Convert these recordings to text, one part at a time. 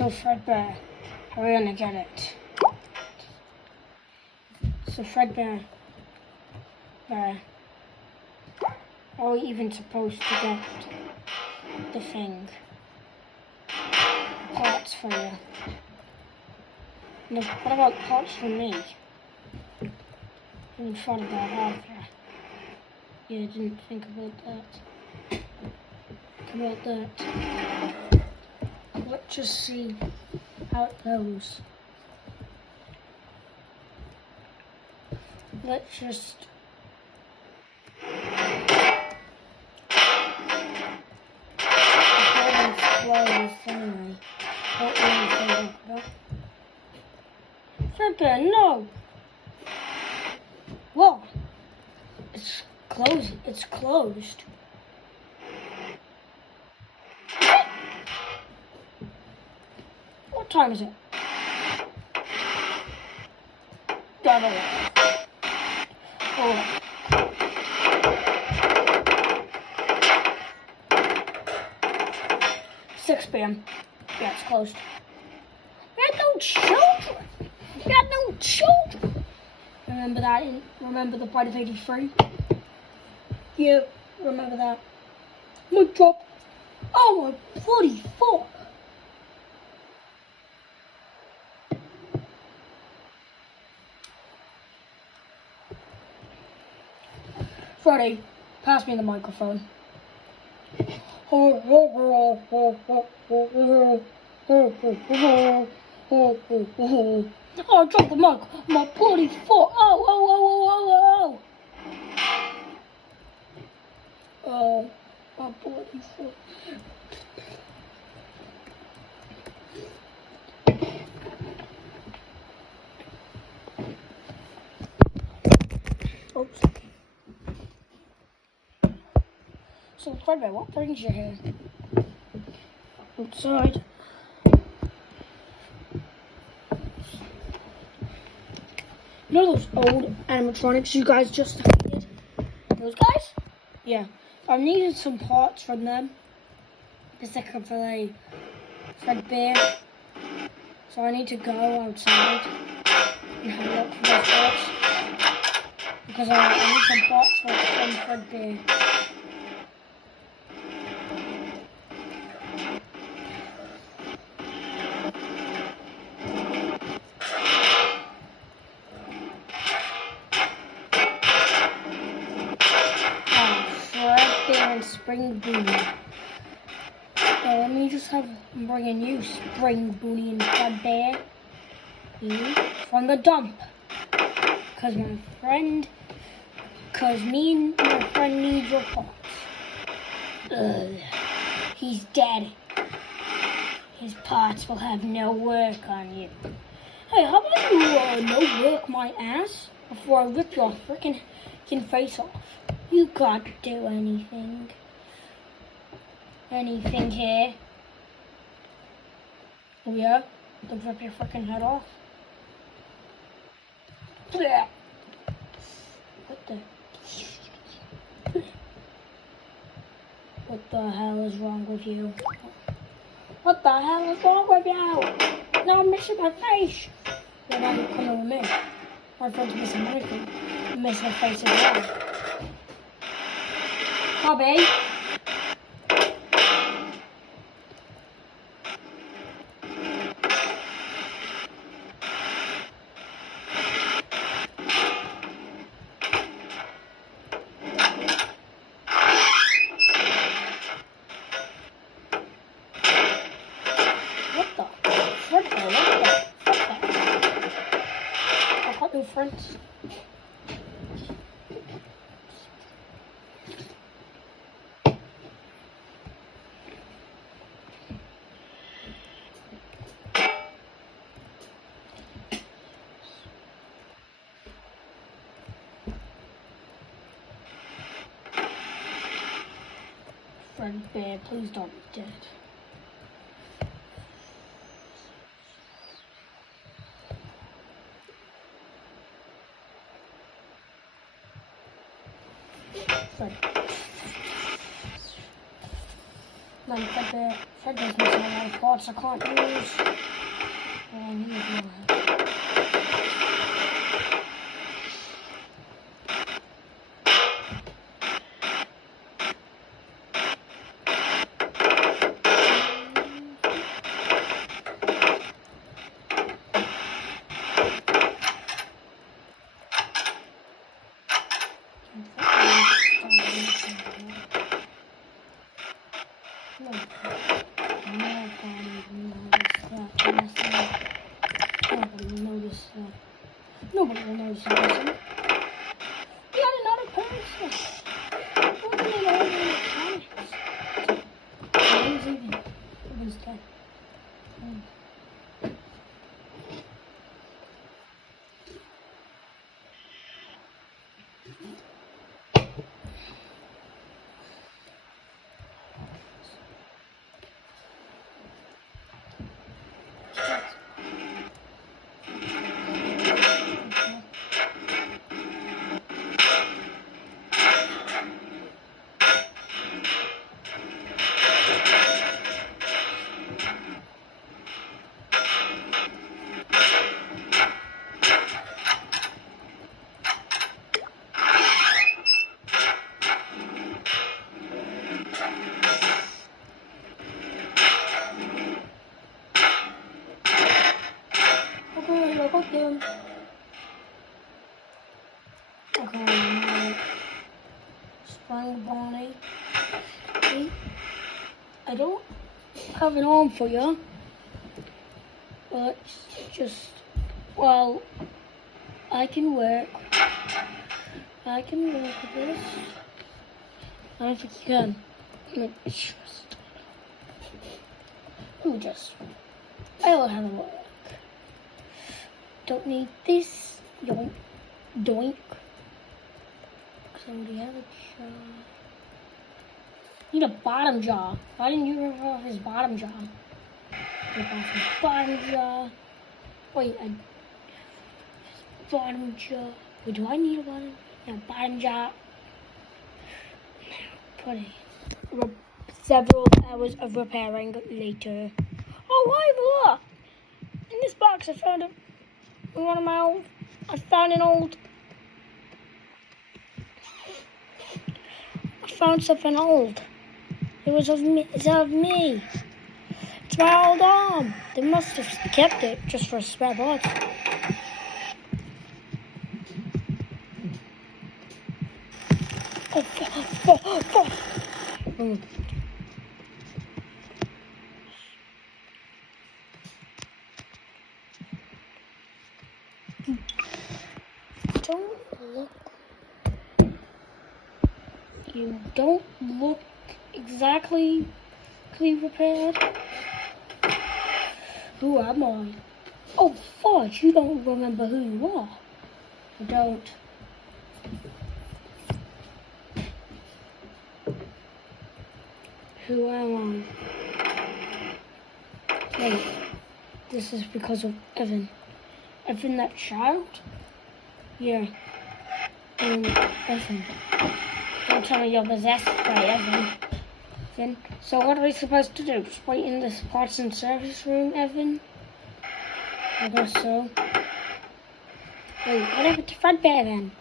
So Fredbear, we're gonna get it. So Fredbear, are we even supposed to get the thing? Parts for you. No, what about parts for me? Didn't thought about that. Yeah, didn't think about that. Let's just see how it goes. Let's just close anyway. Don't really think about Fredbear, no! Whoa! It's closed. It's closed. What time is it? Oh. 6 p.m. Yeah, it's closed. We had no children. We had no children. Remember that? Remember the Pride of 83? Yeah, remember that. My drop. Oh my bloody fuck. Freddy, pass me the microphone. Oh, I dropped the mic. My bloody foot. Oh, my bloody foot. Oops. So, Fredbear, what brings you here? Outside. You know those old animatronics you guys just defeated? Those guys? Yeah. I needed some parts from them. Specifically Fredbear. So I need to go outside and have a look for those parts. Because I need some parts from Fredbear. And Spring Bunnie. So let me just I'm bringing you Spring Bunnie and Fredbear from the dump. Cause me and my friend need your parts. He's dead. His parts will have no work on you. Hey, how about you no work my ass before I rip your freaking face off? You can't do anything. Anything here. Oh yeah? They'll rip your freaking head off. What the hell is wrong with you? What the hell is wrong with you? Now I'm missing my face. Yeah, now you're coming with me. My friend's missing my face. I'm missing my face as well. Bobby? I've got no friends. Fredbear, please don't be dead. Fred. Fredbear. Fred doesn't have a lot of parts I can't use. Oh, I need more. Nobody will notice that. We got another person. Wasn't it all in the comics? Who's even? Who's dead? Okay, sprung Bunnie. Okay. I don't have an arm for you, but just, well, I can work with this. I don't think you can. I'll have a work. Don't need this. Yoink. Doink. Somebody have a jaw. Need a bottom jaw. Why didn't you rip off his bottom jaw? Rip off his bottom jaw. Wait, his bottom jaw. Wait, do I need a bottom? Yeah, bottom jaw. Put it. Several hours of repairing later. Oh, hi, look! In this box, I found I found something old. It was of me. It's of me. It's my old arm. They must have kept it just for a spare part. You don't look exactly prepared. Who am I? Oh, fudge, you don't remember who you are. I don't. Who am I? Wait, this is because of Evan. Evan, that child? Yeah. Evan. Don't tell me you're possessed by Evan. So what are we supposed to do? Just wait in this parts and service room, Evan? I guess so. Wait, what happened to Fredbear then?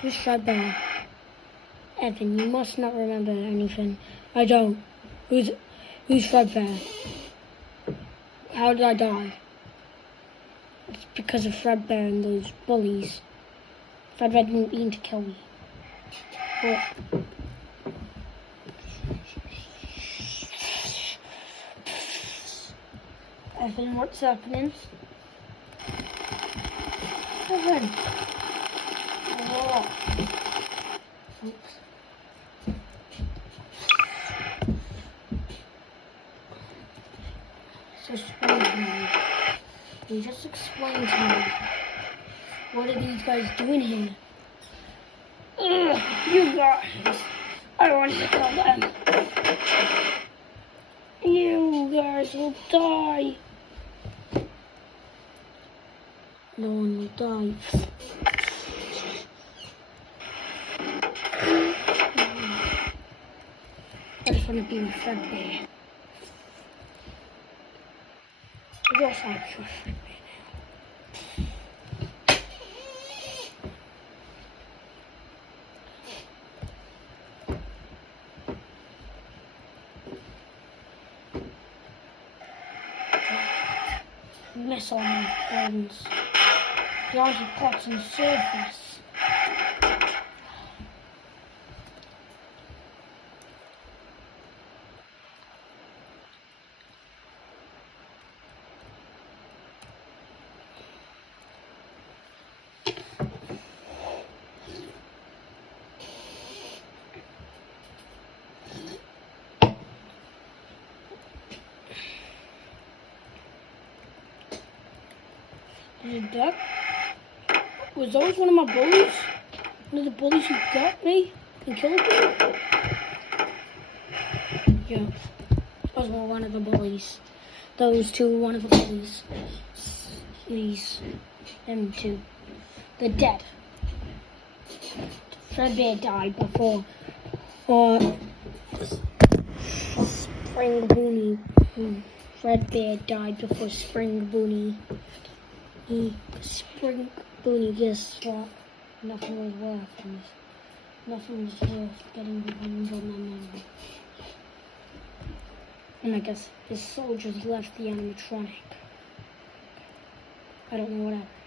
Who's Fredbear? Evan, you must not remember anything. I don't. Who's Fredbear? How did I die? It's because of Fredbear and those bullies. Fredbear didn't mean to kill me. But Evan, what's happening? Evan! Oh. Oops. So explain to me. You just explain to me. What are these guys doing here? Ugh, you guys. I want to kill them. You guys will die. No one will die. I just want to be with Fredbear. course I'll show Fredbear now. Miss all my friends. The icy pots and surface. Is that? Was those one of my bullies? One of the bullies who got me and killed me? Yeah. Those were one of the bullies. Those two were one of the bullies. These. Them two. They're dead. Fredbear died before. Spring Bunnie. Fredbear died before Spring Bunnie. Spring Bunnie, guess what? Nothing was worth this. Nothing was worth getting revenge on my memory. And I guess his soldiers left the animatronic. I don't know what happened.